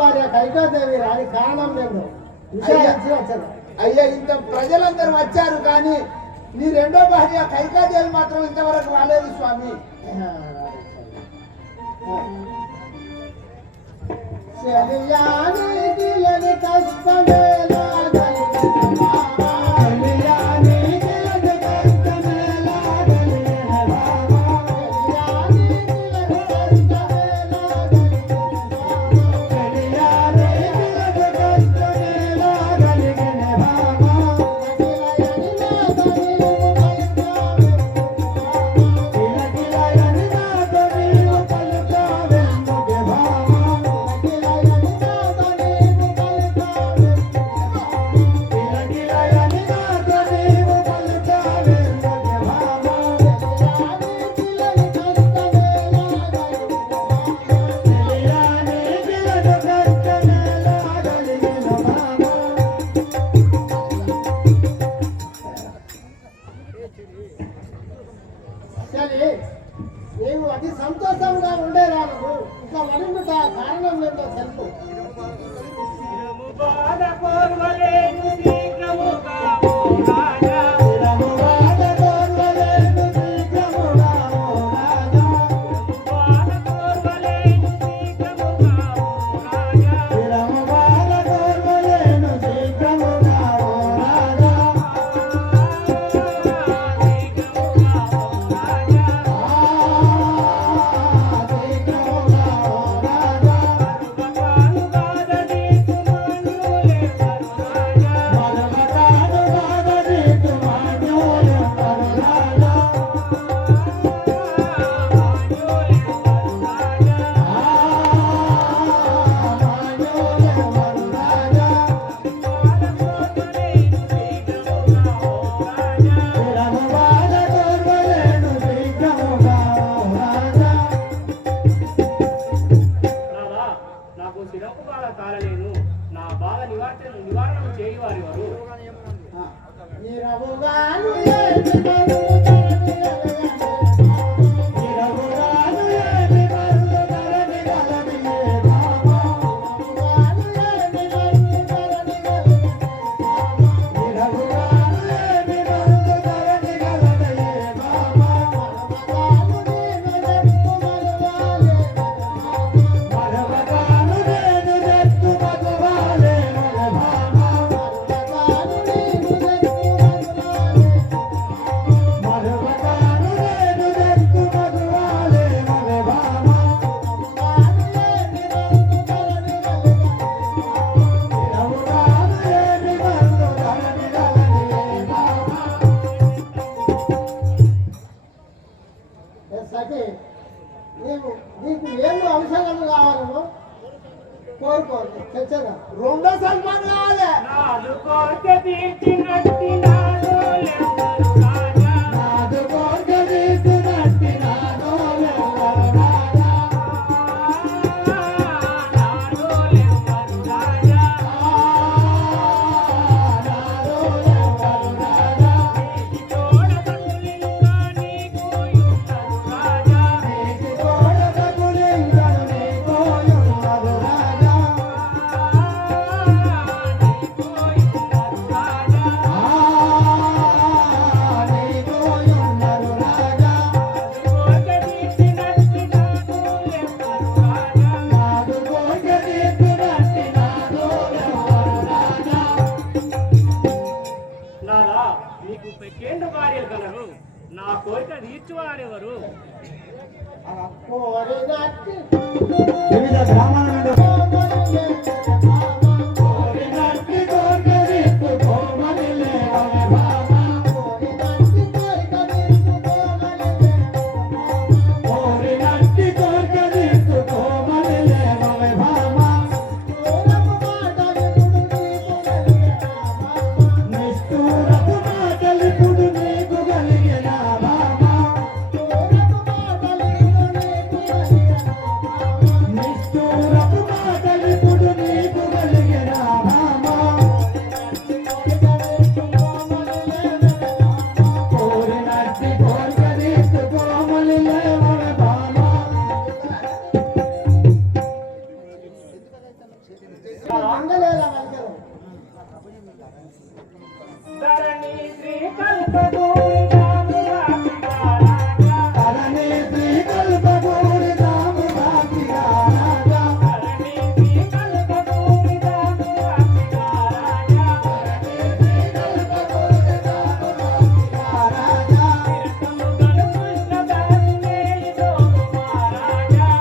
భార్య కైకాదేవి రాని కారణం లేదు విషయానికి వచ్చారు. అయ్యా ఇంత ప్రజలందరూ వచ్చారు కానీ నీ రెండో భార్య కైకాదేవి మాత్రం ఇంతవరకు రాలేదు స్వామి. కష్టమేలా నీవు అతి సంతోషంగా ఉండేరాను ఇంకా మరింత కారణం ఏంటో తెలుపు. నీకు ఏం అంశాలు కావాలను కోరుకోరు తెచ్చగా రెండో సల్మాన్ కావాలి. నా కోరిక తీర్చువారెవరు? వివిధ గ్రామాల నుండి మంగళేల మల్కెలు ధరణి శ్రీ కల్పగోరి రాము రాజా ధరణి శ్రీ కల్పగోరి రాము రాజా ధరణి శ్రీ కల్పగోరి రాము రాజా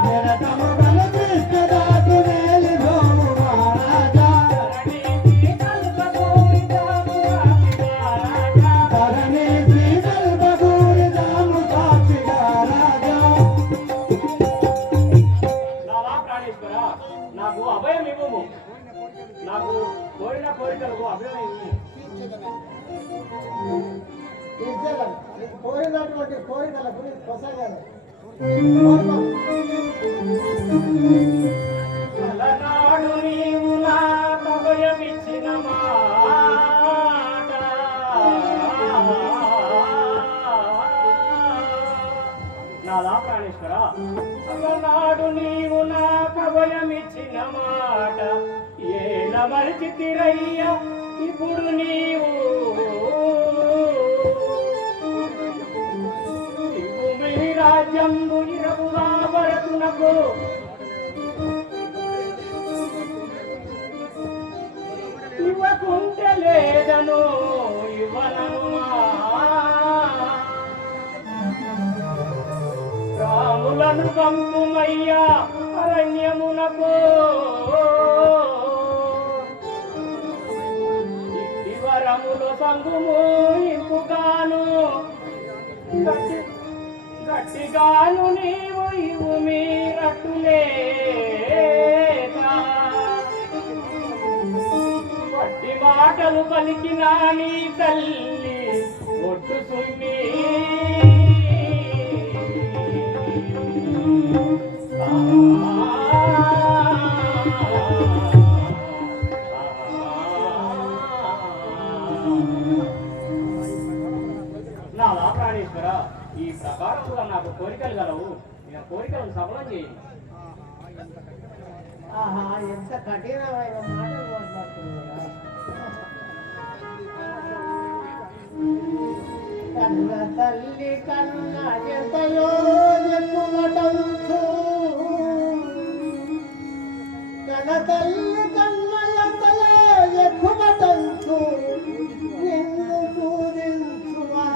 నిరతము గల కృష్ణదాసు మేలి భోము మహారాజా ధరణి శ్రీ కల్పగోరి రాము సాక్షిగా రాజా నాలా ప్రాణేశ్వర నాకు అభయం ఇవ్వము నాకు కోరిన కోరికలకు అభయం ఇవ్వు తీర్చేదాం నీకు కోరినటువంటి కోరికలకు నీకు కొసగలదు అలనాడు నీవు నాకు అభయమిచ్చిన మాట నాలా ప్రాణేశ్వర అలనాడు నీవు నాకు అభయమిచ్చిన మాట ఏల మరిచితిరయ్య ఇప్పుడు నీవు మీ రాజ్యంబు ఇరవుగా వరకునకు ఇవ్వకుంటే లేదను ఇవ్వననుమా రాములను పంపుమయ్యా అరణ్యమునకు ఇవరములు సంగుము ఇంపుగాను గట్టిగాను నీవు ఇవు మీరట్టులేదా వట్టి మాటలు పలికిన నీ తల్లి ఒట్టు సుమ్మి నాలా ప్రాణేశ్వర ఈ ప్రకారముగా నాకు కోరికలు గలవు నేను కోరికలను సఫలం చేయి ఆహా ఎంత కఠినమైన మాటలు మాట్లాడుతున్నారా కన్న తల్లి కన్న ఎంతయో ఎక్కువటంచు కన్న తల్లి కన్న ఎంతయో ఎక్కువటంచు నిన్ను పూజించువాడు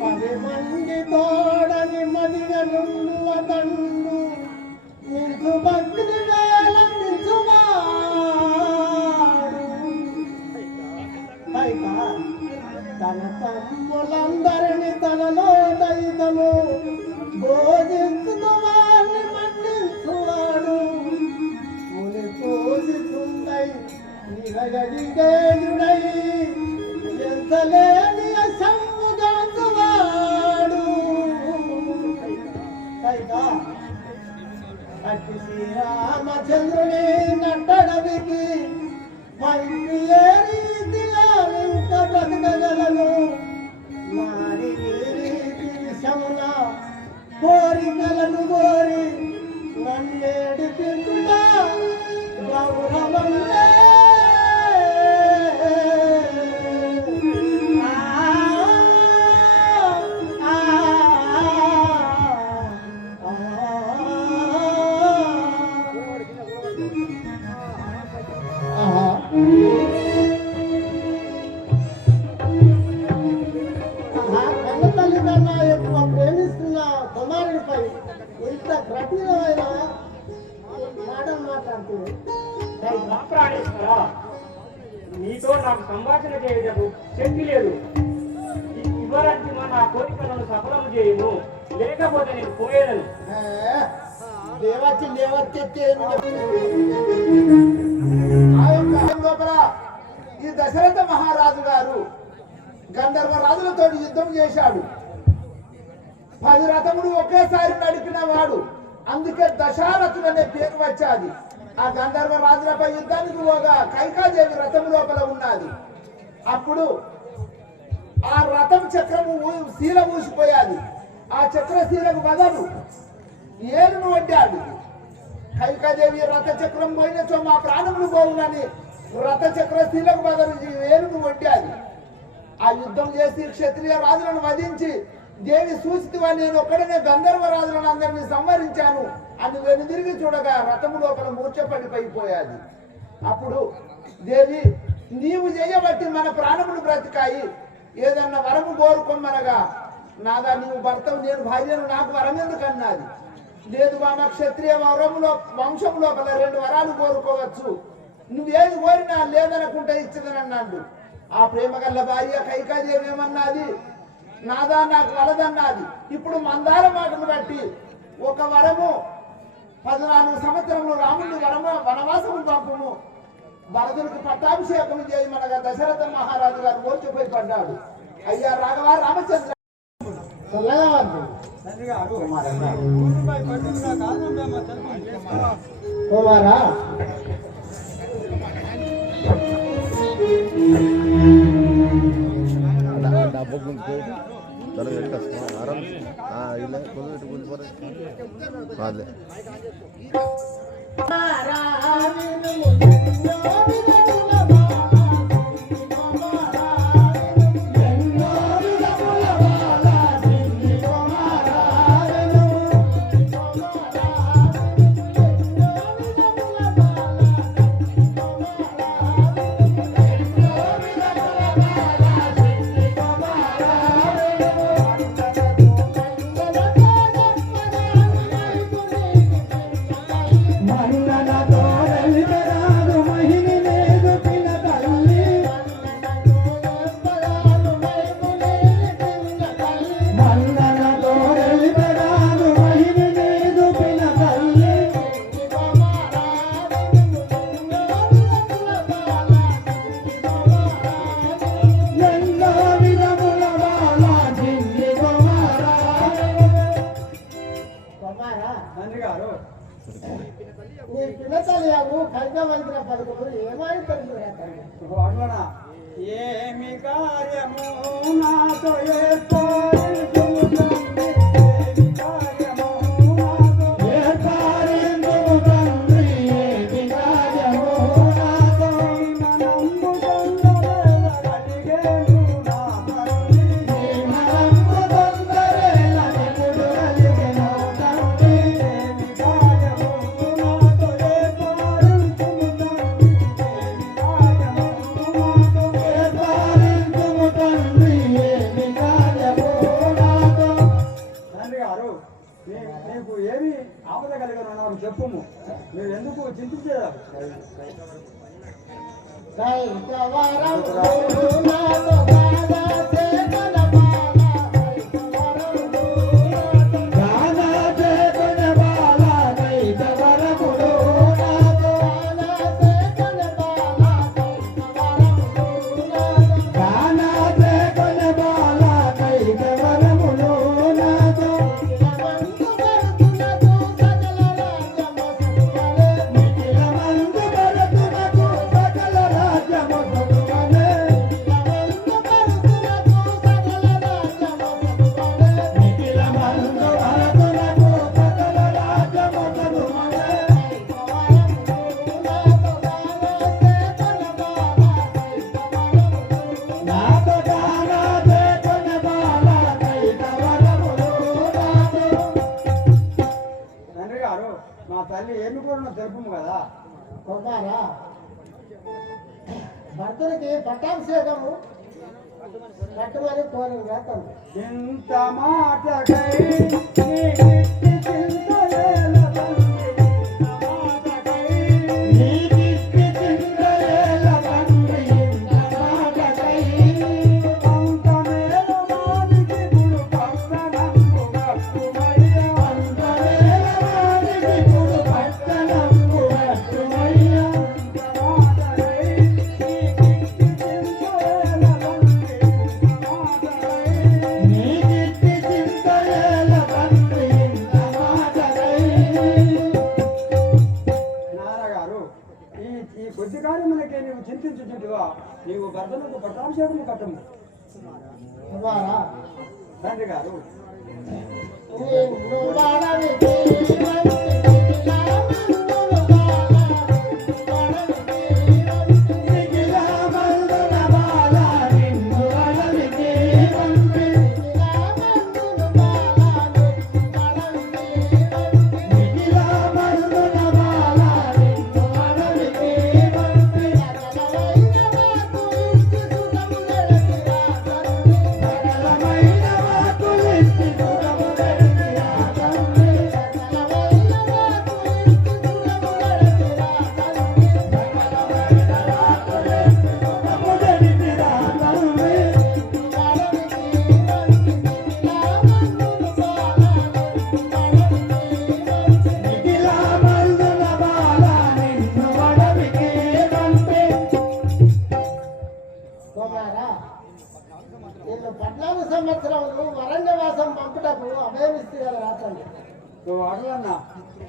10 మంది తోడని మదిగ నుండు అతన్ను నిన్ను భక్తిని వేలందించువాడు పైగా తన తమ్ములందరినీ తనలో దైతము బోధించుతూ వారిని మన్నించువాడు ముని పూజితుండై నిలయడిగేయుడై ఎంతలేని సంబుగాంచువాడు పైగా అట్టి శ్రీరామచంద్రుని నట్టడవికి మంచి ఏ రీతిగా ఇంక బ్రతకగలను మారి ఈ రీతి విషమున కోరికలను కోరి నన్నేడిపించుట గౌరవమే కన్నతల్లి కన్నా ఎక్కువ ప్రేమిస్తున్న కుమారుడిపై ఇంత కఠినమైన మాటలు మాట్లాడుతుంది నా ప్రాణేశ్వర నీతో నాకు సంభాషణ చేయటకు శక్తి లేదు ఇవ్వడానికి నా కోరికలను సఫలం చేయము లేకపోతే నేను పోయేదను లేవచ్చి ఆ యొక్క లోపల ఈ దశరథ మహారాజు గారు గంధర్వ రాజులతో యుద్ధం చేశాడు 10 రథములు ఒకేసారి నడిపిన వాడు అందుకే దశారథులు అనే పేరు వచ్చాది ఆ గంధర్వ రాజులపై యుద్ధానికి పోగా కైకాదేవి రథము లోపల ఉన్నది అప్పుడు ఆ రథం చక్రము శీల ఊసిపోయాది ఆ చక్రశీలకు బదులు ఏలును వడ్డాడు కైకాదేవి రథచక్రం పోయినచో మా ప్రాణములు పోవునని రథచక్ర శీలకు బదులు వేలును కొట్టాది. ఆ యుద్ధం చేసి క్షత్రియ రాజులను వధించి దేవి సూచితివా నేను ఒక్కడనే గంధర్వ రాజులను అందరినీ సంహరించాను అని వెనుదిరిగి చూడగా రథము లోపల మూర్ఛపడిపోయిపోయాది. అప్పుడు దేవి నీవు చేయబట్టి మన ప్రాణములు బ్రతికాయి, ఏదన్నా వరము కోరుకోమనగా నాదా నీవు భర్తవు నేను భార్యను నాకు వరం ఎందుకు అన్నది. లేదు మా క్షత్రియ వంశం లోపల 2 వరాలు కోరుకోవచ్చు, నువ్వేది కోరినా లేదనుకుంటే ఇచ్చదని అన్నాడు. ఆ ప్రేమ గల్ల భార్య కైకాదేవి ఏమన్నది, నాదా నాకు వలదన్నది. ఇప్పుడు మందార మాటను బట్టి ఒక వరము 14 సంవత్సరములు రాముడిని వనవాసము పంపము, భరతుడికి పట్టాభిషేకం చేయమనగా దశరథ మహారాజు గారు ఓర్చిపోయి పడ్డాడు. అయ్యా రాఘవ రామచంద్ర కుమారా డబ్బు గుంపు ఆరాం ఇలా కొంచెం ఏమి కార్యము నాతో నీకు ఏమి ఆపద కలిగిన నాకు చెప్పుము, నువ్వు ఎందుకు చింతించేదా? తల్లి ఏమి కూడా తెలుపు కదా కుమారా, భర్తనికి పట్టాభిషేకము కట్టుమని కోరిగా తండ్రి. ఇంత మాటకై చింతించుచుంటివా, నీవు భర్తలకు పట్టాభిషేకము కట్టము. తండ్రి గారు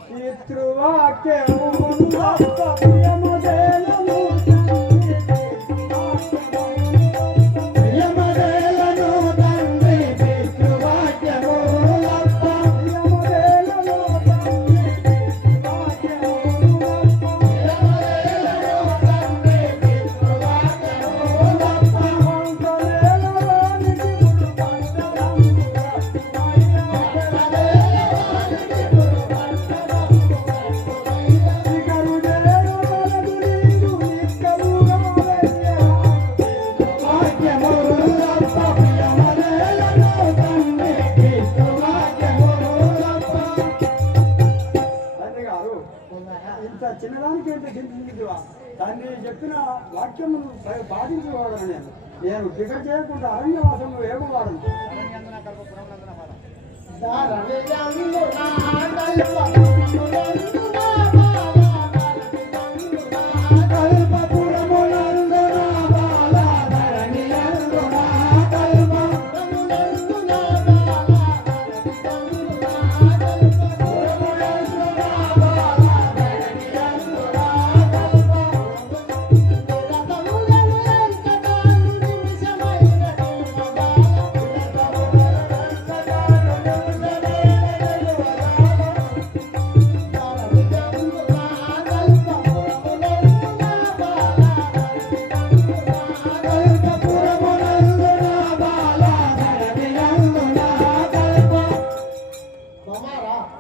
పితృవాక్యము ముందప్ప ప్రియమదేలను ప్రియమదేలను తండ్రి పితృవాక్యము అప్ప ప్రియమదేలను తండ్రి పితృవాక్యము అప్ప ప్రియమదేలను తండ్రి పితృవాక్యము అప్ప వంకలేలవానికి ముడు పంటలందుగా ఇంత చిన్నదానికి ఎంత చింతించువా దాన్ని చెప్పిన వాక్యమును పాటించేవాడను నేను దిగ చేయకుండా అరణ్యవాసంలో ఏమవాడను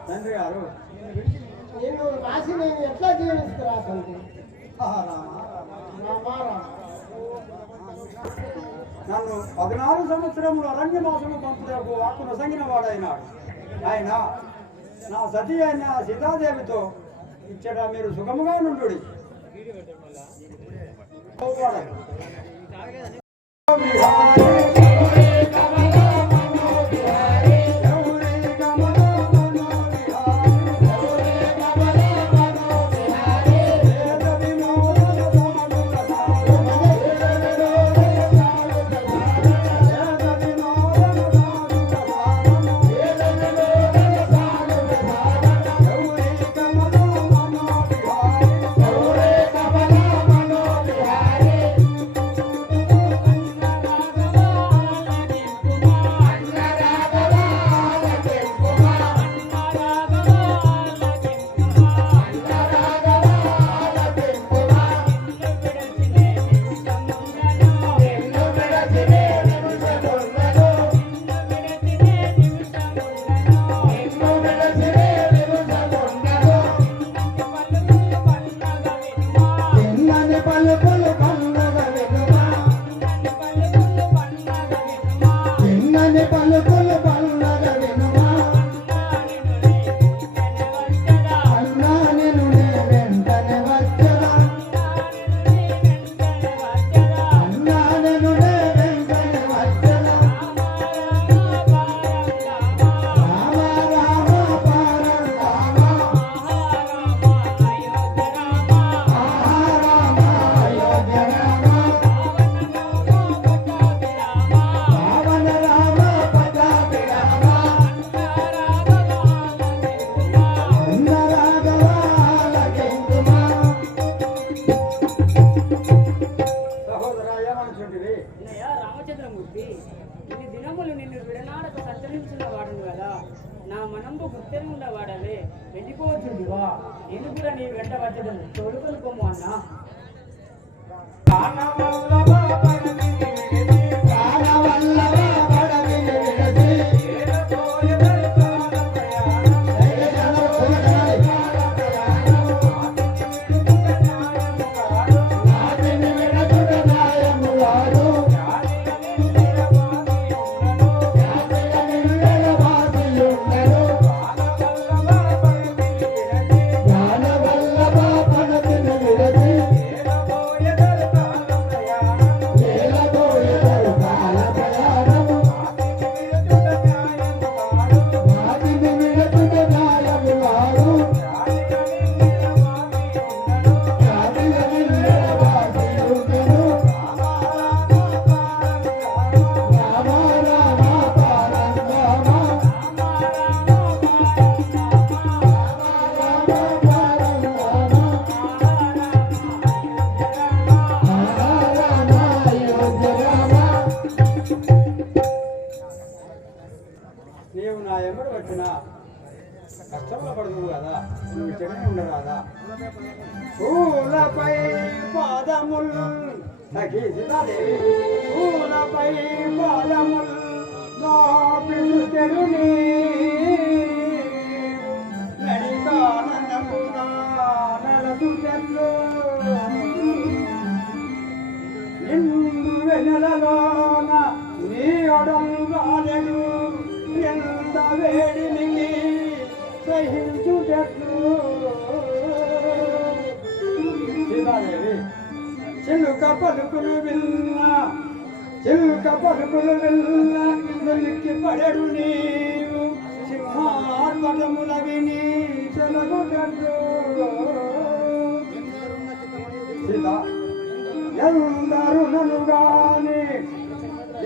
తండ్రి గారు నేను రాసి నేను ఎట్లా జీవిస్తున్నా తండ్రి నన్ను 14 సంవత్సరములు అరణ్యవాసము పంపుటకు వాక్కును సంగిన వాడైనాడు ఆయన నా సతీ అయిన సీతాదేవితో ఇచ్చట మీరు సుఖముగా నుండు రామచంద్రమూర్తి ఇన్ని దినములు నిన్ను విడనాడక సంచరించిన వాడను కదా నా మనంబు గుర్తెరుగుండా వాడలే వెళ్ళిపోతుందివా నేను కూడా నీ వెంట వచ్చేదను తోడుకొని పొమ్ము అన్నా Yeah. పట్టుకొని ఉండరాదా పూలపై పాదముల్ సఖీ సీతాదేవి పూలపై పాదముల్ నా పిలుచెడుని నడికాననమునా నడచుచెల్లు నిండు వెన్నెలలోన నీ అడంగాలడు ఎంత వేడినికి సహించుటట్లు సీతాదేవి చిలుక పలుకులు విన్న వెలికి పడడు నీవు సింహార్పటముల విని చెలగుటట్లు సీత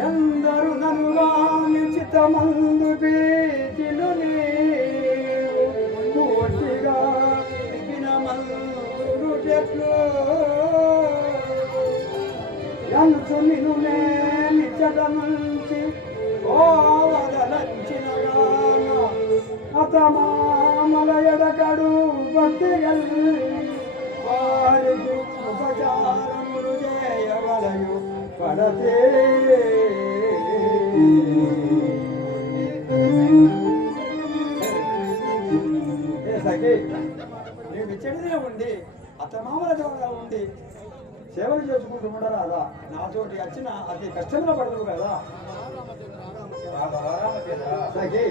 ఎందరు నన్ను గాని చిత్తమందు పీచిలు నీవు పూర్తిగా వినమందు చెట్లు ఎంచు నిన్ను నిచ్చట నుంచి ఓవదలంచిన గాన అతమామల ఎడకడు భక్తి వారికి ఉపచారములు చేయవలయు పడతే సఖి నీవు ఇచ్చడిదే ఉండి అత్తమామల ద్వారా ఉండి సేవలు చేసుకుంటూ ఉండరాదా నాతోటి వచ్చిన అతి కష్టంలో పడదు కదా సఖి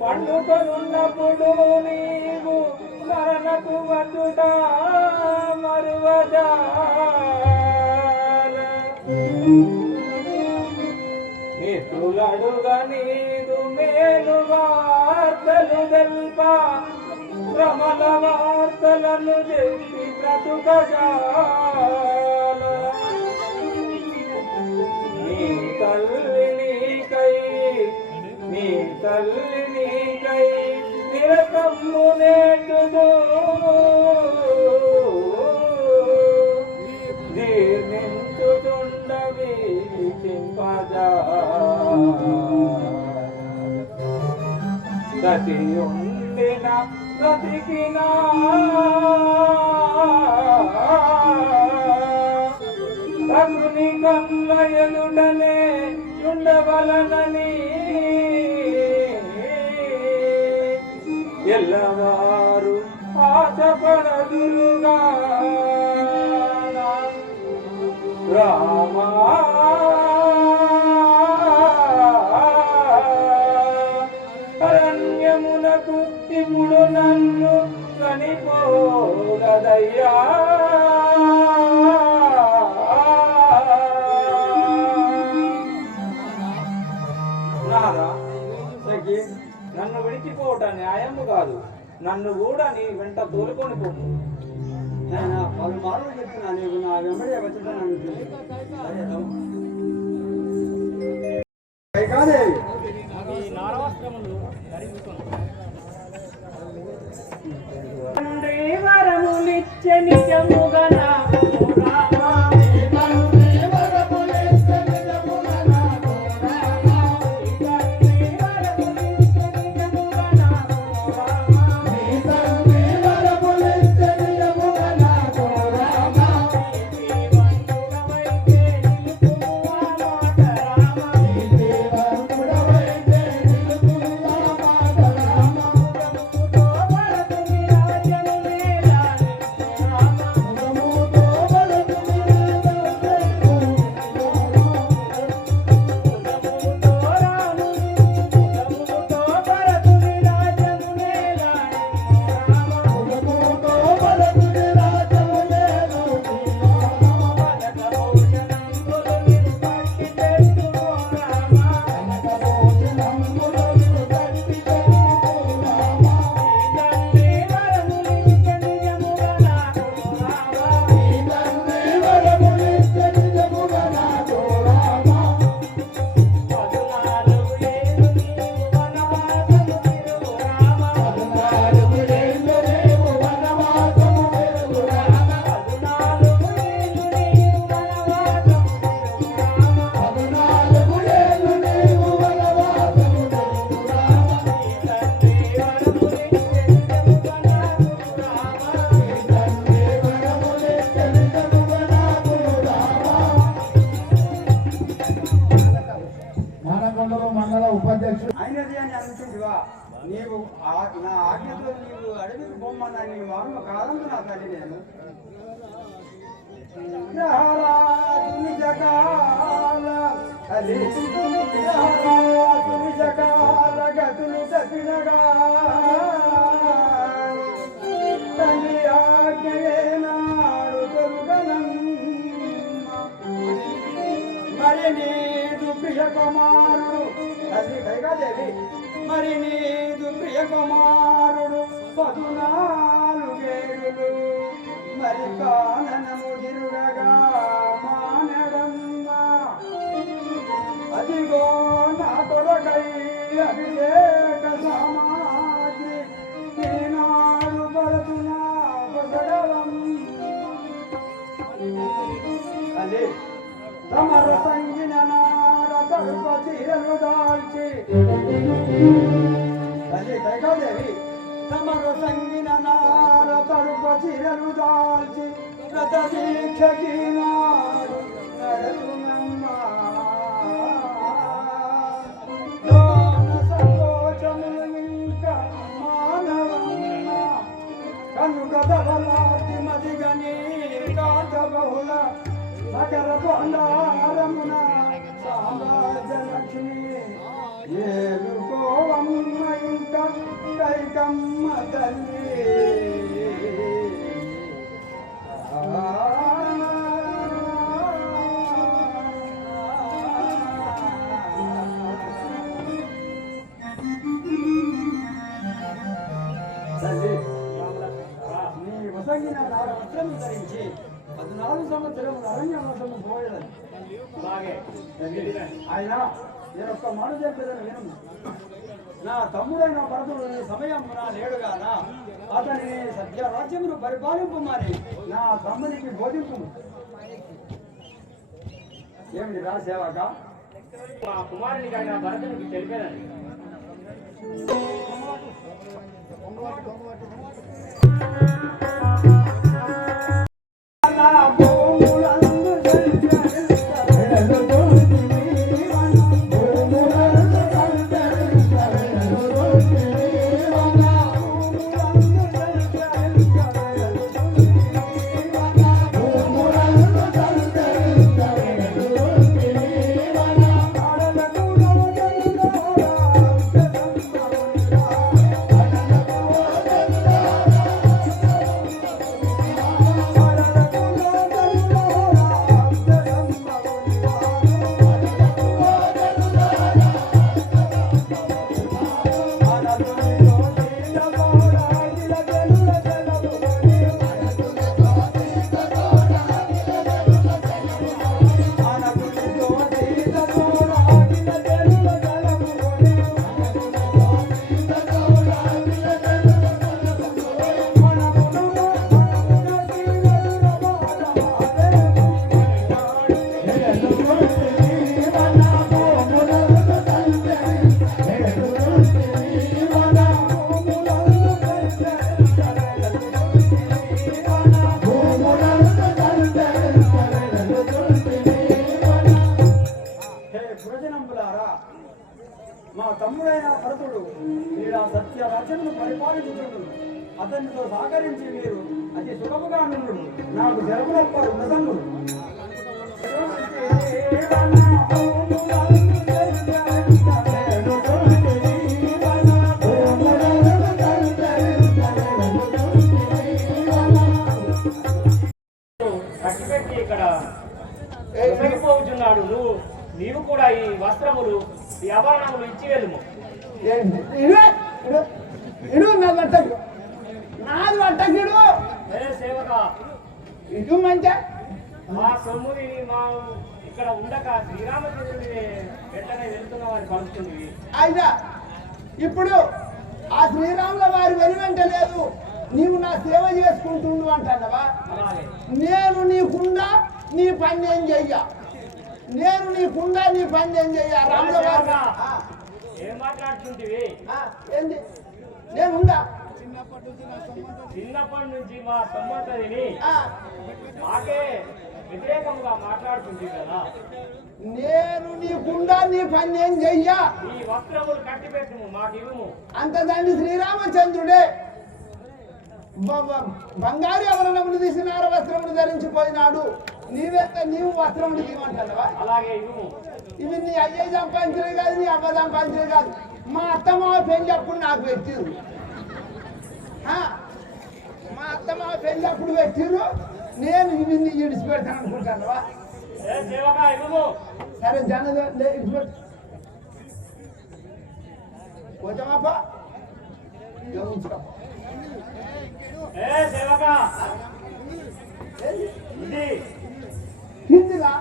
పండుకొనున్నప్పుడు నీవు మరణకు వటుట మరువజాల మిత్రులడుగా నీదు మేలు వార్తలు తెల్ప భ్రమల వార్తలను చెప్పి బ్రతుకజాల నీ తల్లి నీకై నిరతమ్ము నేటుదు జీర్ణించుతుండవి చింపజా గతి ఉండిన బ్రతికినా రఘుని కళ్ళ ఎదుటనే ఉండవలనని ఎల్లవారు ఆశపడదురుగా రామా అరణ్యమునకు ఇప్పుడు నన్ను కనిపోదయ్యా నారా సఖి నన్ను విడిచిపోవటం న్యాయము కాదు నన్ను కూడా నీ వెంట తోలుకొని పోను పలు మార్లు చెప్పినా నీకు నా వెంబడే వచ్చాను ఈ నారవస్త్రములు తండ్రి వరములిచ్చే నిజముగా నాకు రామా రామ నీవు నా ఆజ్ఞతో నీవు అడవికి పొమ్మన్నా నీ వారు కాదందు నా తల్లి నేను గ్రహరాజుని జగాల తల్లి గ్రహరాజుని జగాల గతులు తప్పినగా తల్లి ఆజ్ఞయే నాడు తొలుగనమ్మ మరి నీదు ప్రియ కుమారుడు తల్లి కైకాదేవి మరి నీదు ప్రియ కుమారుడు 14 ఏళ్ళు మరి కాననము తిరుగగా మానడమ్మ అదిగో నా కొరకై అభిషేక సమాధి నేనాడు పడుతున్నా అదే సమర సంగిన నార తడుప తీరలు దాల్చి అదే కైకాదేవి సమర సంగిన నార తడుప తీరలు దాల్చి వ్రత దీక్షకి నాడు నడుతున్నమ్మ లోన సంకోచములు ఇంకా మానవమ్మ కనుక దబలాది మదిగని కాంత బహుళ నగర బండారమున సామ్రాజ్యలక్ష్మి ఏలుకోవమ్మ ఇంకా కైకమ్మ తల్లి తల్లి నీ వసంగిన నార వస్త్రం ధరించి 14 సంవత్సరములు అరణ్యవాసము పోయేదని ఆయన నేను ఒక్క మాట చెప్పేదని విను నా తమ్ముడైన భరతుడు సమయం నా లేడుగానా అతని సత్యరాజ్యమును పరిపాలింపుమని నా తమ్మునికి బోధింపు ఏమిటి రా సేవక మా కుమారునికి ఆయన భరతునికి తెలిపేదండి మా తమ్ముడైన భరతుడు వీళ్ళ సత్య రాజ్యమును పరిపాలించుచుండు అతనితో సహకరించి మీరు అతి సులభగా నుండు నాకు జరగనప్పుడు మృదంగుడు కట్టిపెట్టి ఇక్కడ ఉసగిపోతున్నాడు నీవు కూడా ఈ వస్త్రములు ఈ ఆభరణములు ఇచ్చి వెళ్ళము నాది పట్టకిడు సేవక ఇటు మంచి మా సొమ్ముని మా ఇక్కడ ఉండక శ్రీరామచంద్రుని వెంటనే వెళ్తున్నవారు కలుస్తుంది అయినా ఇప్పుడు ఆ శ్రీరాముల వారి వెను వెంట లేదు నీవు నా సేవ చేసుకుంటుండు అంటావా నేను నీకుండా నీ పని ఏం చెయ్య నేను నీకుండా నీ పని ఏం చెయ్య రాముల వారు ఏం మాట్లాడుతుంటివి ఏంది నేనుండా చిన్నప్పటి నుంచి మా సమ్మతిని మాకే వ్యతిరేకంగా మాట్లాడుతుంది కదా. నేను నీకుండా నీ పని నేను చెయ్యా. ఈ వస్త్రములు కట్టి పెట్టుము మాకు ఇవ్వము. అంత తండ్రి శ్రీరామచంద్రుడే బంగారు ఆభరణములు తీసి నార వస్త్రములు ధరించిపోయినాడు. నీవు వస్త్రములు తీయమంటావా? అలాగే ఇవ్వము. ఇవి నీ అయ్యే సంపాదించలే కాదు, నీ అబ్బ సంపాదించలే కాదు. మా అత్తమ్మ పెళ్లి అప్పుడు నాకు పెట్టిరు. మా అత్తమ్మ పెళ్లి అప్పుడు పెట్టిరు. నేను ఇవి ఇడిచిపెడతాను అనుకుంటానువా? సరే జన ఇడిచిపెట్టు కొంచెమప్ప కిందిలా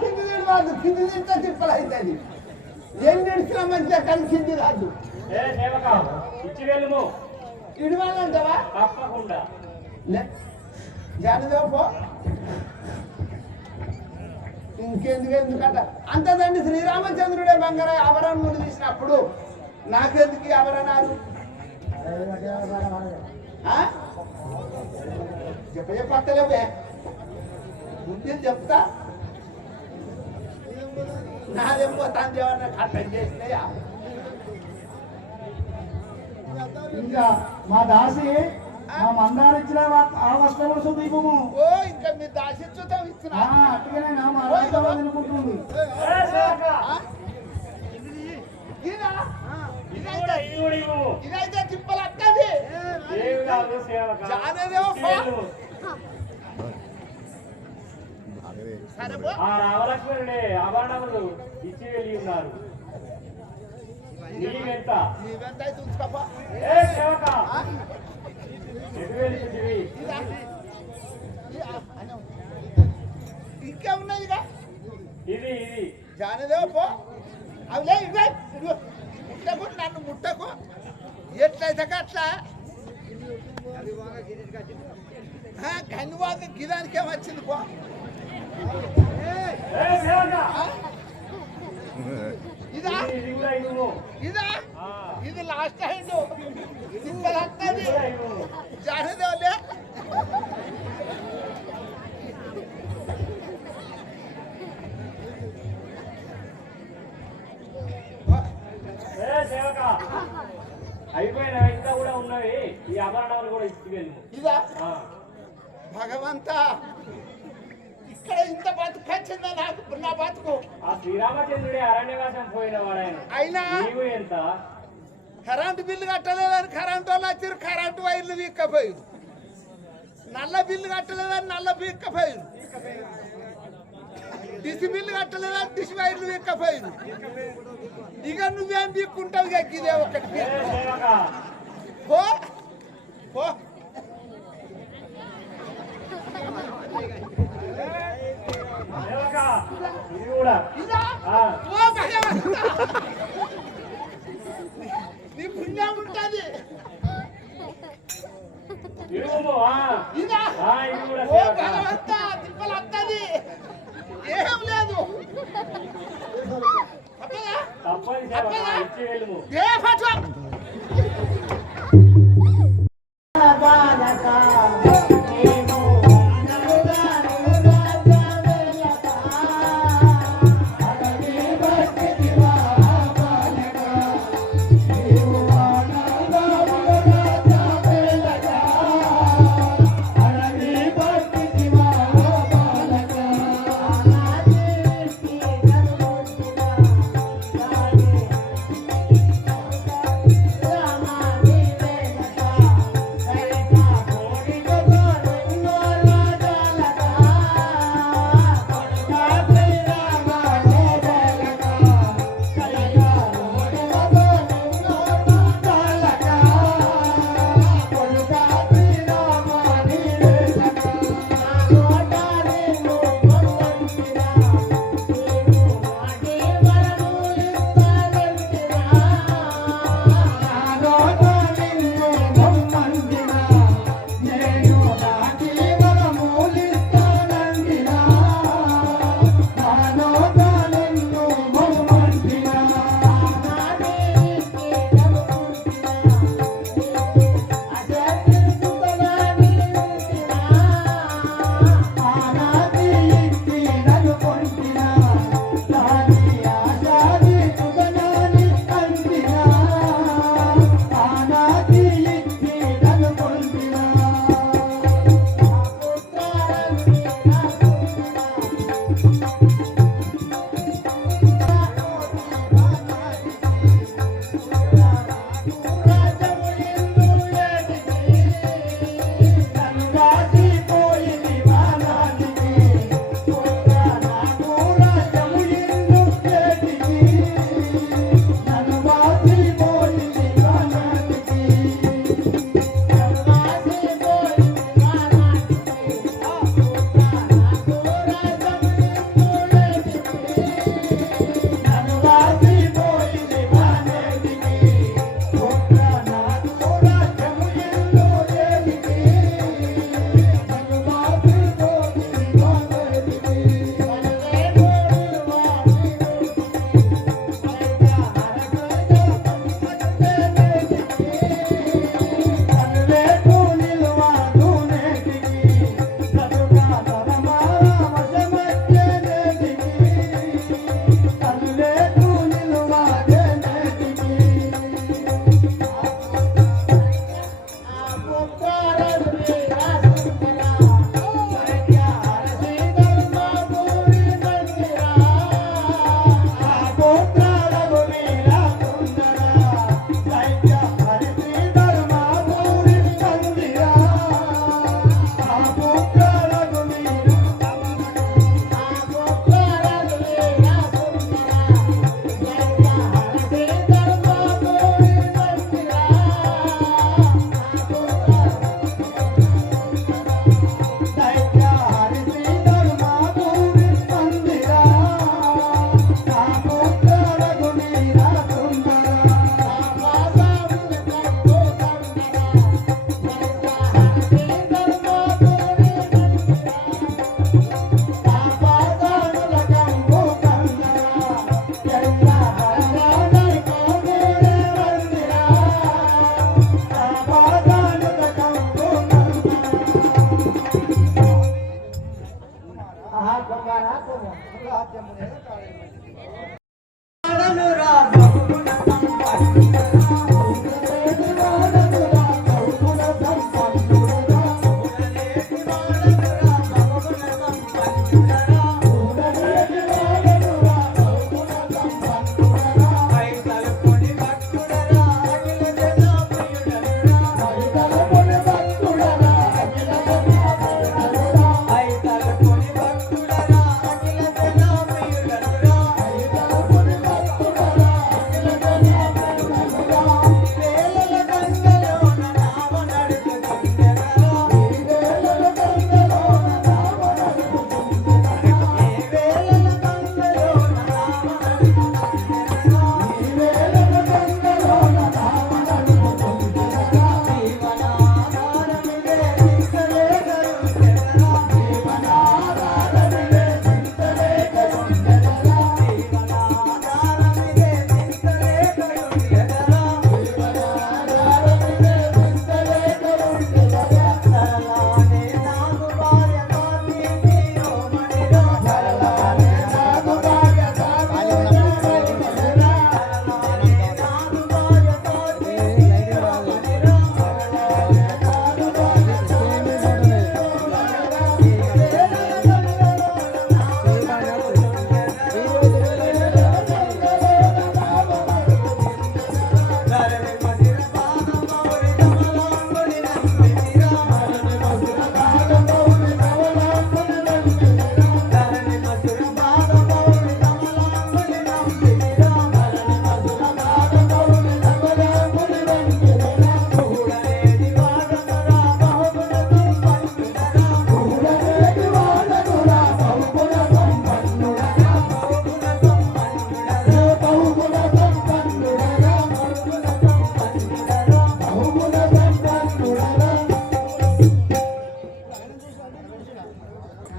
కింది రాదు. కింది తింటే తిప్పలు అవుతుంది. ఏం నడిచినా మంచిగా కానీ కింది రాదు. ఇడవాలంటావా? తప్పకుండా. జానదేవో ఎందుకంట అంత తండ్రి శ్రీరామచంద్రుడే బంగార ఆభరణములు తీసినప్పుడు నాకెందుకు ఆభరణాలు? చెప్పలేవే ముందు చెప్తా. నాదేమో తండ్రి ఏమన్నా కట్టం చేసినాయా? ఇంకా మా దాసి మా మందారు ఇచ్చిన ఆ వస్త్రములు సుదీపము. ఓ ఇంకా మీ దాసిత్వం ఇస్తున్నా అట్టుగానే నా మా తినుకుంటుంది. ఇదైతే తిప్పలు అట్టది. ఆ రామలక్ష్మణుడే ఆభరణములు ఇచ్చి వెళ్ళి ఉన్నారు. నీవెంత? నీవెంత అయితే ఉంచుకోపా. ఇంకా ఉన్నదిగా ఇది ఇది జానదేవ పో. అవిలే ఇవే ముట్టకు, నన్ను ముట్టకు. ఎట్లయితే అట్లా కన్నువాక గిదానికే వచ్చింది పో. ఇదా ఇదా ఇది లాస్ట్ హ్యాండ్ తిప్పలత్తది జానదేవలే. అయిపోయినా ఇంకా కూడా ఉన్నవి. ఈ ఆభరణాలు కూడా ఇచ్చుకెళ్ళి. ఇదా భగవంతా ఇక్కడ ఇంత బతుకొచ్చిందా నాకు? నా బతుకు ఆ శ్రీరామచంద్రుడే అరణ్యవాసం పోయిన వాడాయన. అయినా నీవు ఎంత? కరెంటు బిల్లు కట్టలేదని కరెంటు వాళ్ళు వచ్చారు, కరెంటు వైర్లు వీక్కపోయారు. నల్ల బిల్లు కట్టలేదని నల్ల వీక్కపోయారు. డిసి బిల్లు కట్టలేదని డిసి వైర్లు వీక్కపోయారు. ఇక నువ్వేం వీక్కుంటావు? ఇదే ఒకటి పో పో. నీ పుణ్యం ఉంటుంది. తిప్పలు వస్తుంది. ఏం లేదు ఏ పట్ల సాధ్యము లేదు కాదు.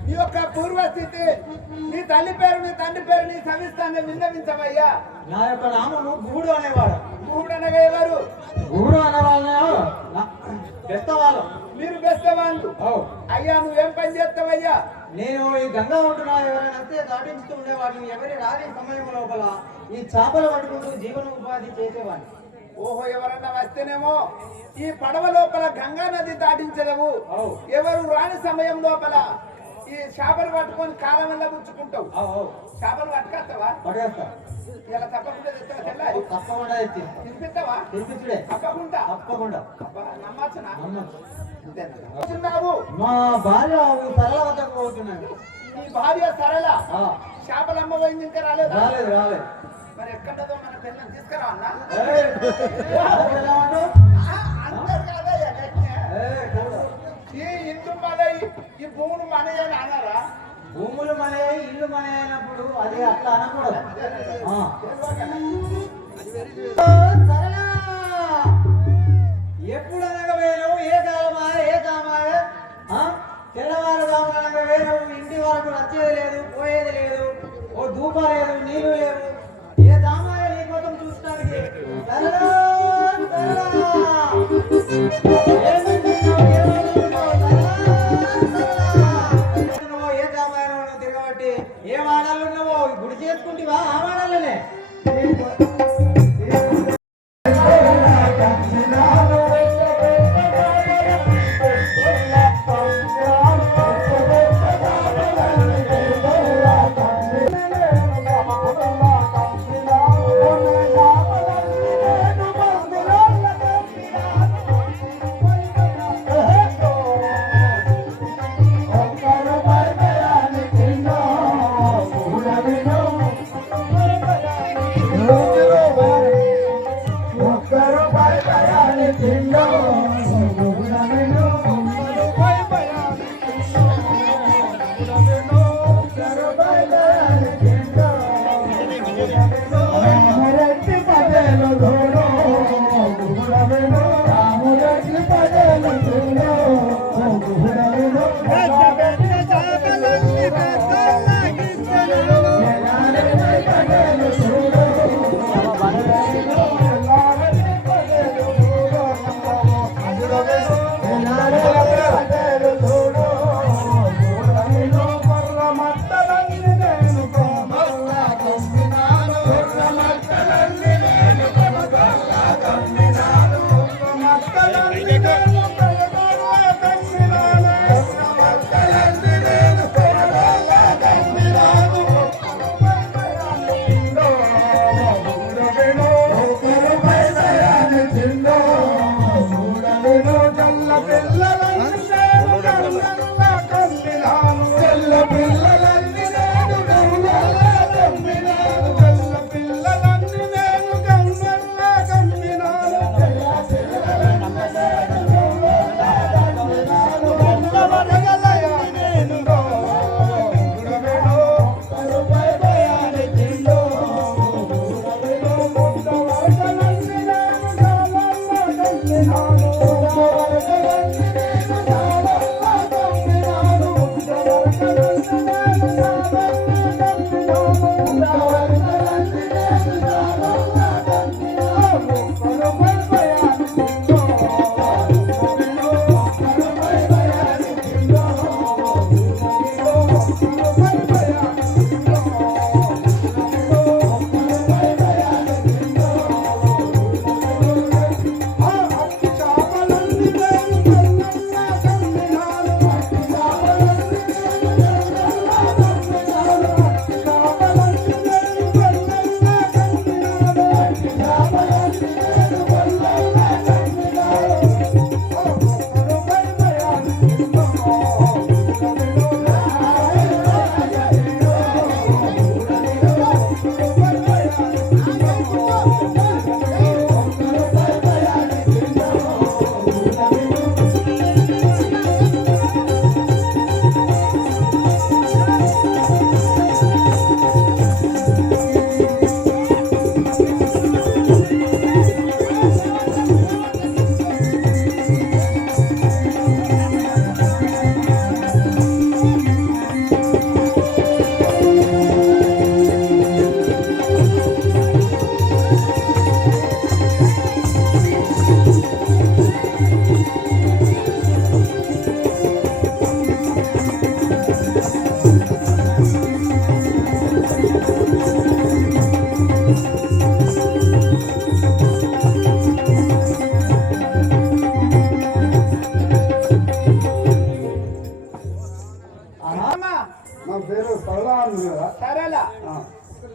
ఈ యొక్క పూర్వస్థితి నీ తల్లి పేరు నీ తండ్రి పేరు నీ సవిస్తాన్ని విన్నవించవయ్యా. నా యొక్క నామము గుహుడు అనేవాడు. గుహుడు అనగా ఎవరు? గుహుడు అనేవాళ్ళు బెస్తవాళ్ళు. మీరు బెస్తవాళ్ళు. అయ్యా నువ్వేం పని చేస్తావయ్యా? నేను ఈ గంగా ఒడ్డున ఎవరైనా అంతే దాటించుతూ ఉండేవాడిని. ఎవరి రాని సమయం లోపల ఈ చేపలు పట్టుకుంటూ జీవన ఉపాధి చేసేవాడిని. ఓహో, ఎవరన్నా వస్తేనేమో ఈ పడవ లోపల గంగా నది దాటించలేవు. ఎవరు రాని సమయం లోపల ఈ చేపలు పట్టుకొని కాలం వల్ల పుచ్చుకుంటావు. చేపలు పట్టుకొస్తావా? ఇలా తప్పకుండా తెస్తావా? తెల్లారి తప్పకుండా తినిపిస్తావా? తినిపించుడే తప్పకుండా తప్పకుండా నమ్మచ్చునా? మా భార్య సరళ వద్దకు పోతున్నాను. నీ భార్య సరళ చేపలు అమ్మ పోయింది, ఇంకా రాలేదు. రాలేదు రాలేదు. మరి ఎక్కడదో మన పిల్లల్ని తీసుకురా అన్నా. అందరు కాదా ఈ ఇందు మన ఈ భూములు మనయే అన్నారా? భూములు మనే ఇల్లు మనే అయినప్పుడు అది అట్లా అనకూడదు. ఎప్పుడు అనగా వేరు, ఏ కాలమాయ ఏ కామాయ, తెల్లవారుదాము అనగా వేరు. ఇంటి వరకు వచ్చేది లేదు, పోయేది లేదు, ఓ ధూప లేదు, నీళ్లు లేవు. ఏ దామాయ నీ కోసం చూస్తానికి ఏ దామాయన తిరగబట్టి ఏ వాడాలు ఉన్నావో గుడి చేసుకుంటేవా ఆ వాడాలనే. మట్టలన్నీ నేను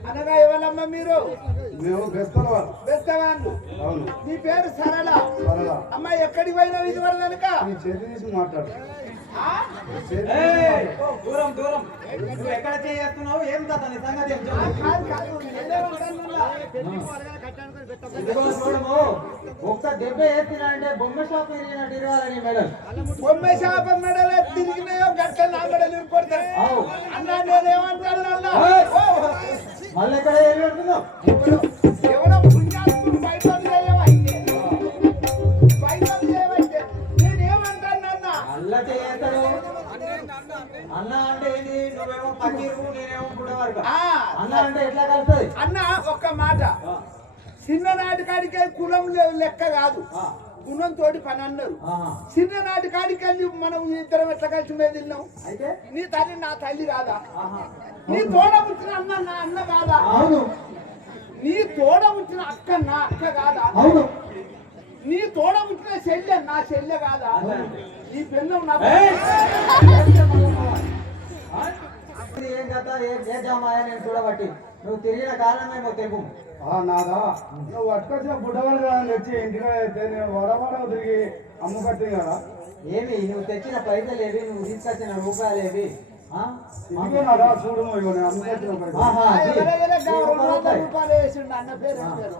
అనగా ఎవరమ్మా మీరు? మేము బెస్తల వాళ్ళు. బెస్తవాళ్ళు. అవును. నీ పేరు సరళ. సరళ. అమ్మా ఎక్కడికి పోయినావు ఇది వరకు కనుక? నీ చేతి తీసి మాట్లాడు. ఏయ్, దూరం దూరం. నువ్వు ఎక్కడ చేస్తున్నావు? ఏం కథ నీ సంగతి ఏం చెప్పు. కాదు కాదు నేనే ఉంటానులా. ఇదిగో చూడము, ఒక్క దెబ్బ వేసినంటే బొమ్మ షాప్ ఇరిగినట్టు ఇరగాలని మెడల్. బొమ్మ శాపం మెడలు తిరిగినాయో గట్ట నా మెడలు కొడతారు. అవు. అన్నా నేనేమంటాను అన్నా? మళ్ళీ ఎక్కడ ఏం పెడుతున్నావు? ఎవరో పుణ్యాత్ముడు బయటకు చేయవైతే నేనేమంటాను అన్న? అల్ల చేస్తాడు. అన్న అంటే ఏంటి? నువ్వేమో పక్కీరు, నేనేమో గుడవర్గ. అన్న అంటే ఎట్లా కలుస్తుంది? అన్న ఒక్క మాట, చిన్ననాటి కాడికే కులం లెక్క కాదు, గుణంతో పని అన్నారు. చిన్ననాటి కాడికి వెళ్ళి మనం ఇద్దరం ఎట్లా కలిసి మీద తిన్నాం. అయితే నీ తల్లి నా తల్లి కాదా? నీ తోడ పుట్టిన అన్న నా అన్న కాదా? అవును. నీ తోడ పుట్టిన అక్క నా అక్క కాదా? అవును. నీ తోడ పుట్టిన చెల్లె నా చెల్లె కాదా? నీ పిల్లం నా ఏం కదా ఏ జామాయ నేను చూడబట్టి నువ్వు తిరిగిన కారణమేమో తెగు. నాదా నువ్వు పట్టుకొచ్చిన బుడ్డవాళ్ళు కదా తెచ్చి ఇంటికి అయితే నేను వడవాడ తిరిగి అమ్ముకట్టింది కదా. ఏమి నువ్వు తెచ్చిన పైసలేవి, నువ్వు తీసుకొచ్చిన రూపాయలేవి? ఇదిగో నాదా చూడు, ఇగో నేను అమ్ముకట్టిన పైసలు. ఆహా, అది. రూపాయలు వేసిండు అన్న పేరు ఏం పేరు?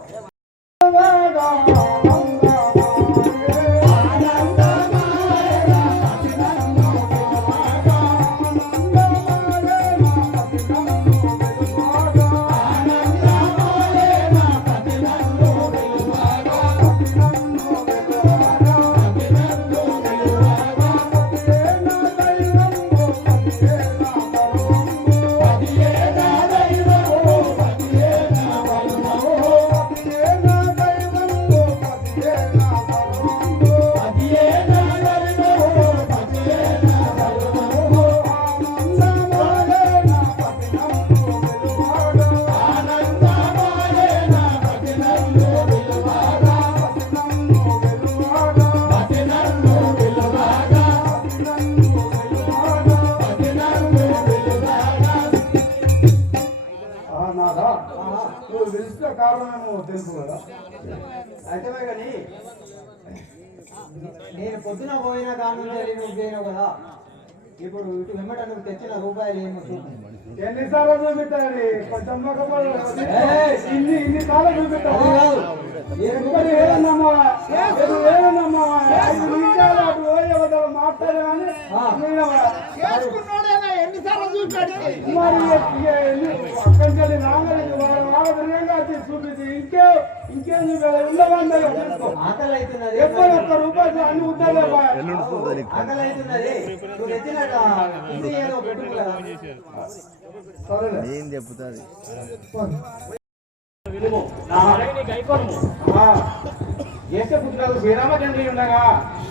నాదా నువ్వు తెలిసిన కారణమేమో తెలుసు కదా. అయితే కానీ నేను పొద్దున పోయిన కాను నువ్వు చేయను కదా. ఇప్పుడు ఇటు వెంబట నువ్వు తెచ్చిన రూపాయలు ఏమో చూపు. ఎన్నిసార్లు చూపిస్తాడు కొంచెం ఇన్ని సార్లు చూపిస్తాడు. మాట్లాడే చేసుకున్నోడేనా ఎన్నిసార్లు చూపాడు? అక్కడికి వెళ్ళి రాగానే చూపించి ఇంకేం ఆకలి అవుతున్నది. ఎప్పుడు ఒక్క రూపాయలు అన్ని ఉద్యోగాలు ఆకలి అవుతున్నది. నువ్వు తెచ్చిన ఇది ఏదో పెట్టుకోలేదా? ఏం చెప్తుంది విలుము నా హరైని గైకొనుము. చేసే పుత్రులకు శ్రీరామచంద్రి ఉండగా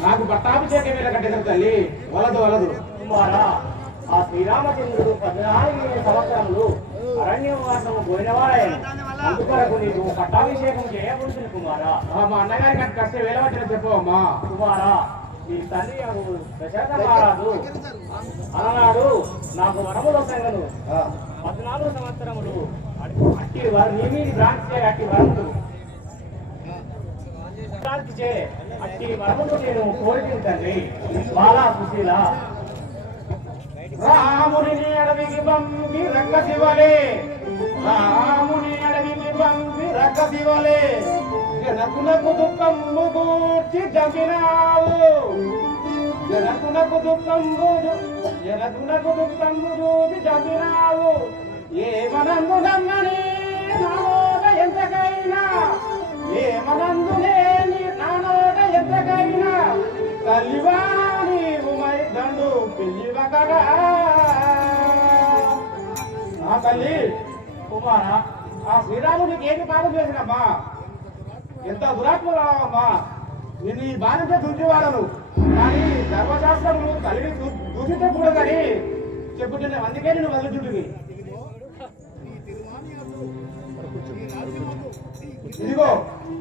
నాకు పట్టాభిషేకం మీద కట్టిన తల్లి వలదు వలదు. కుమారా, ఆ శ్రీరామచంద్రుడు 14 సంవత్సరములు అరణ్యవాసము పోయినవాడాయను. అందుకొరకు నీకు పట్టాభిషేకం చేయకూడదు కుమారా. మా అన్నగారికి అటు కష్ట వేల వచ్చిన చెప్పవమ్మా. కుమారా, నీ తండ్రి దశరథ మహారాజు అలనాడు నాకు వరముల సంగను 14 సంవత్సరములు అట్టి నీ మీద భ్రాంతి అట్టి వరములు భ్రాంతి అట్టి వరములు నేను కోరిక తండ్రి. బాలా సుశీల రాముని అడవికి పంపి రక్కసివలే, రాముని అడవికి పంపి రక్కసివలే, జనకునకు దుఃఖంబు గూర్చి చంపినావు, జనకునకు దుఃఖంబు చూపి చంపినావు. ఏమనందు నమ్మని నానోట ఎంతకైనా, ఏమనందు లేని నానోట ఎంతకైనా, తల్లివా నీవు మై దండు పెళ్లివకడా. ఆ తల్లి కుమారా, ఆ శ్రీరాముడికి ఏమి పాపం చేసినమ్మా? ఎంత దురాత్మరావమ్మా! నేను ఈ బాధ్యత చూసేవాడను, కానీ ధర్మశాస్త్రములు తల్లిని దూషించకూడదని చెప్పుతున్నాను. అందుకే నేను వదులుచుంటుంది. ఇదిగో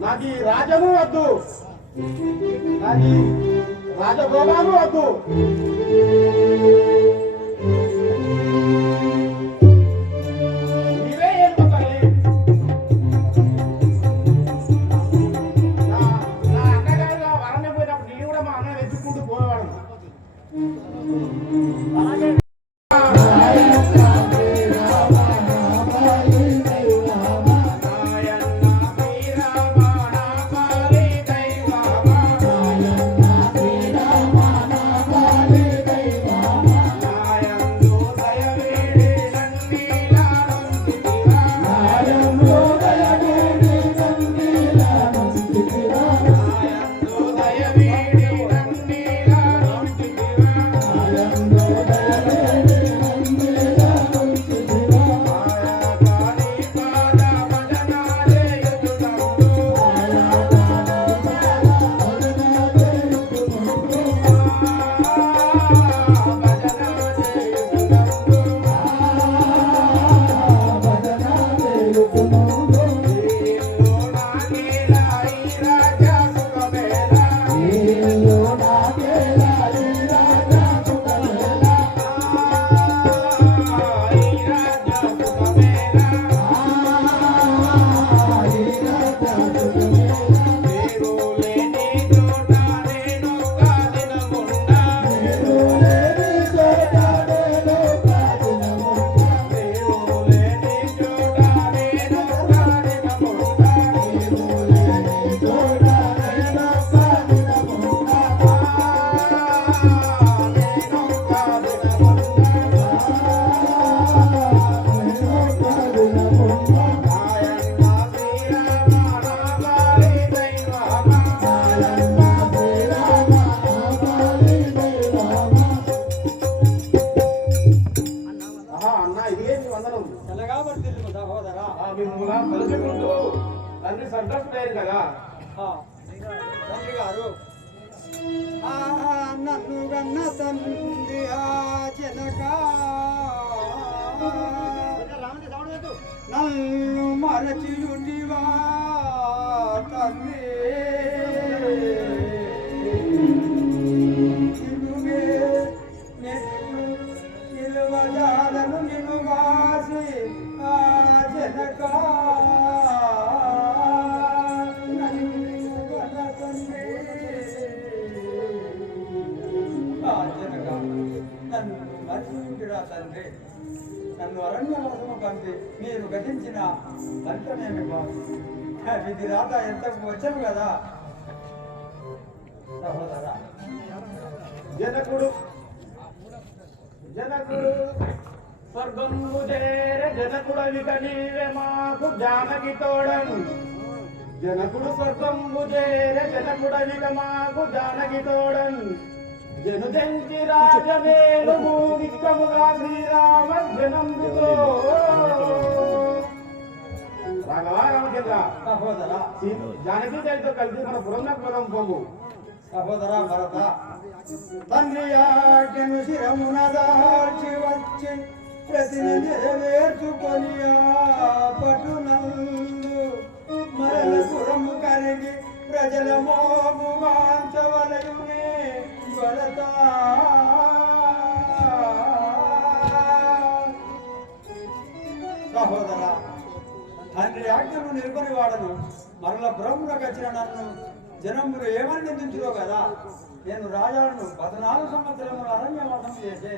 నాకు ఈ రాజ్యము వద్దు, నాకు ఈ రాజభోగాలు వద్దు. నీవే ఏం తల్లి తండ్రి సంతోషుడైరు కదా. తండ్రి గారు నన్ను గన్న తండ్రి జనక నన్ను మరచియుండివా తండ్రి నిలువజాలను నిన్ను వాసి జనక నన్ను మర్చిపోతురా తండ్రి, నన్ను అరణ్యవాసము పంపి మీరు గతించిన ఫలితమేమి బాబు? విధి రాత ఎంత వచ్చాను కదా సహోదరా. జనకుడు స్వర్గంబు చేరే జనకుడవిక నీవే మాకు జానకి తోడను. జనకుడు స్వర్గంబు చేరే జనకుడవిక మాకు జానకి తోడను. జనుజంచి రాజవేలు విక్రముగా శ్రీరామ జనంబుతో. రాఘవా రామచంద్ర సహోదరా, జానకి తల్లితో కలిసి మన పురంలో పొలం పోము. సహోదరా భరత, తండ్రి ఆజ్ఞను శిరమున దాల్చి వచ్చి ప్రతిని నెరవేర్చుకొని పటునందు మరల పురము కలిగి ప్రజల మోముగాంచవలయునే భరత. సహోదరా, తండ్రి ఆజ్ఞను నిలుకొని వాడను మరల పురములకు వచ్చిన నన్ను జనములు ఏమని నిందించురో కదా. నేను రాజాలను 14 సంవత్సరములు అరణ్యవాసం చేసే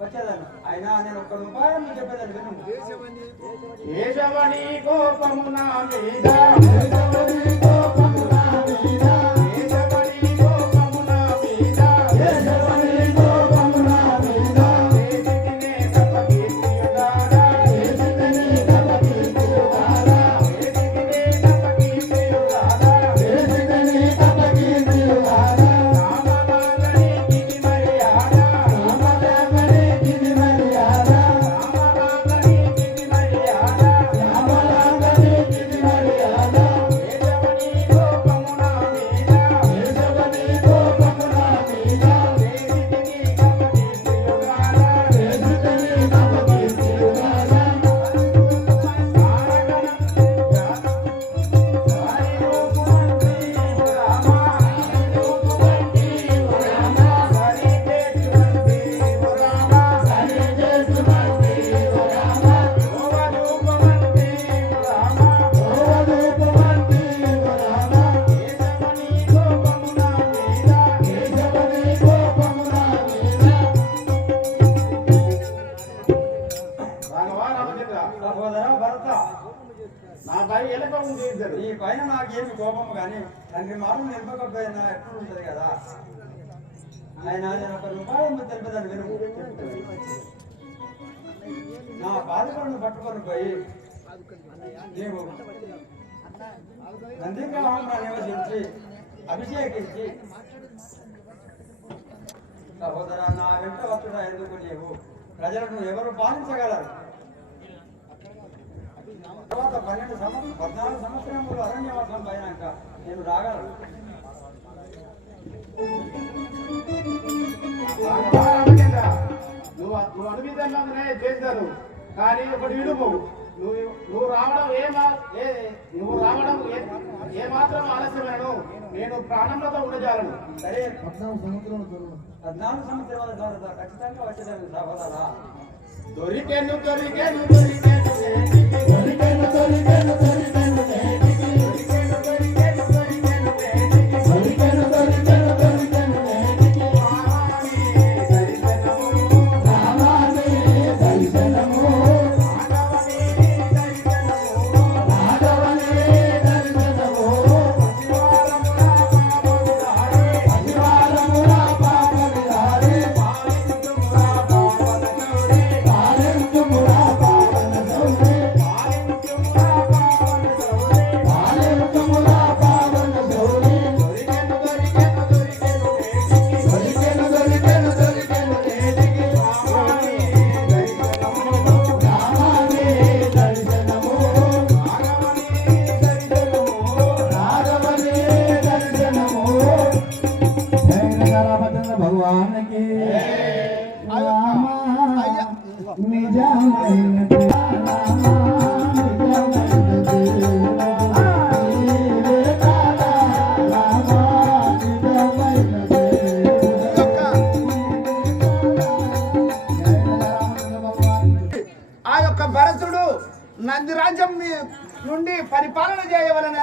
వచ్చేదాన్ని. అయినా నేను ఒక్క ఉపాయం చెప్పేదాన్ని విను. కేశవని కోపము నా మీద, ఈ పైన నాకేమి కోపము కానీ తండ్రి మాటలు నిలపకపోయినా ఎప్పుడు ఉంటది కదా. ఆయన నేను ఒక రూపాయలు తెలిపేదాన్ని విను. నా బాధలను పట్టుకొని పోయి నీవు నందిగ్రహంగా నివసించి అభిషేకించి సహోదర నా వెంట వచ్చుట ఎందుకు నీవు ప్రజలను ఎవరు పాలించగలరు? తర్వాత 14 సంవత్సరములు అరణ్యవాసం పైనాక నేను రాగలను. నువ్వు అనుభూతి చేశాను కానీ ఒకటి విడుము. నువ్వు రావడం ఏ మాత్రం ఆలస్యమైనను నేను ప్రాణంలో ఉండజాలను. సరే 14 సంవత్సరాల తర్వాత ఖచ్చితంగా వచ్చేదాన్ని సహోదరా. దొరికెను దొరికెను దొరికెను నేటికి, దొరికెను దొరికెను దొరికెను నేటికి, దొరికెను దొరికెను దొరికెను నేటికి, దొరికెను దొరికెను దొరికెను నేటికి. రామాని దర్శనము, రాఘవని దర్శనము, రాఘవని దర్శనము, పసివారముల పాప విహారే, పాలించుమురా పావన గౌరీ, పాలించుమురా పావన గౌరీ, పాలించుమురా పావన గౌరీ, పాలించుమురా పావన గౌరీ. దొరికెను దొరికెను దొరికెను నేటికి, దొరికెను దొరికెను దొరికెను నేటికి. రామాని దర్శనము, రామాని దర్శనము, రాఘవని దర్శనము, రాఘవని దర్శనము. భగవాన్ కి ఆ యొక్క భరతుడు నంది రాజ్యం నుండి పరిపాలన చేయవలనని